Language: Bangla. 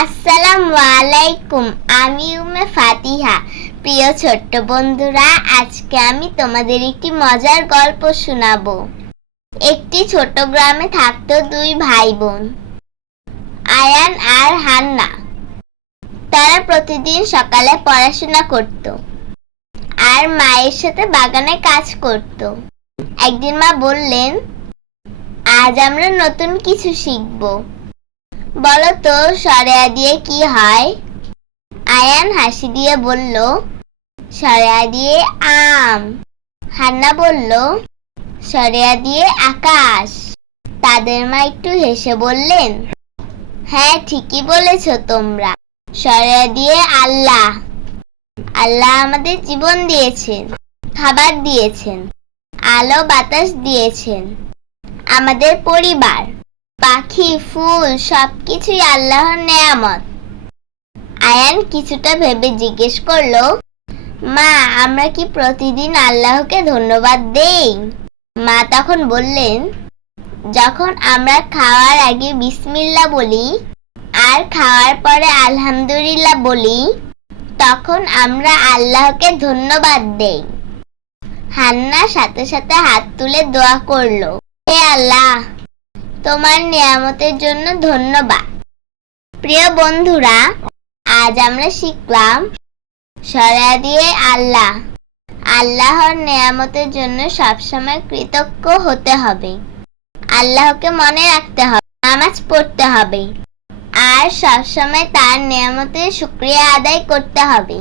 আসসালামু আলাইকুম। আমি উম্মে ফাতিহা। প্রিয় ছোট্ট বন্ধুরা, আজকে আমি তোমাদের একটি মজার গল্প শোনাবো। একটি ছোট গ্রামে থাকতো দুই ভাই বোন, আয়ান আর হান্না। তারা প্রতিদিন সকালে পড়াশোনা করত আর মায়ের সাথে বাগানে কাজ করত। একদিন মা বললেন, আজ আমরা নতুন কিছু শিখবো। বলো তো, সরেয়া দিয়ে কি হয়? আয়ান হাসি দিয়ে বলল, সরেয়া দিয়ে আম। হান্না বলল, সরেয়া দিয়ে আকাশ। তাদের মা একটু হেসে বললেন, হ্যাঁ, ঠিকই বলেছ তোমরা। সরেয়া দিয়ে আল্লাহ। আল্লাহ আমাদের জীবন দিয়েছেন, খাবার দিয়েছেন, আলো বাতাস দিয়েছেন, আমাদের পরিবার, পাখি, ফুল সবকিছুই আল্লাহর নেয়ামত। আয়ান কিছুটা ভেবে জিজ্ঞেস করলো, মা, আমরা কি প্রতিদিন আল্লাহকে ধন্যবাদ দেই? মা তখন বললেন, যখন আমরা খাওয়ার আগে বিসমিল্লাহ বলি আর খাওয়ার পরে আলহামদুলিল্লাহ বলি, তখন আমরা আল্লাহকে ধন্যবাদ দেই। হান্না সাথে সাথে হাত তুলে দোয়া করলো, হে আল্লাহ, তোমার নিয়ামতের জন্য ধন্যবাদ। প্রিয় বন্ধুরা, আজ আমরা শিখলাম সরেয়া দিয়ে আল্লাহ। আল্লাহর নিয়ামতের জন্য সবসময় কৃতজ্ঞ হতে হবে। আল্লাহকে মনে রাখতে হবে, নামাজ পড়তে হবে আর সবসময় তার নিয়ামতের শুকরিয়া আদায় করতে হবে।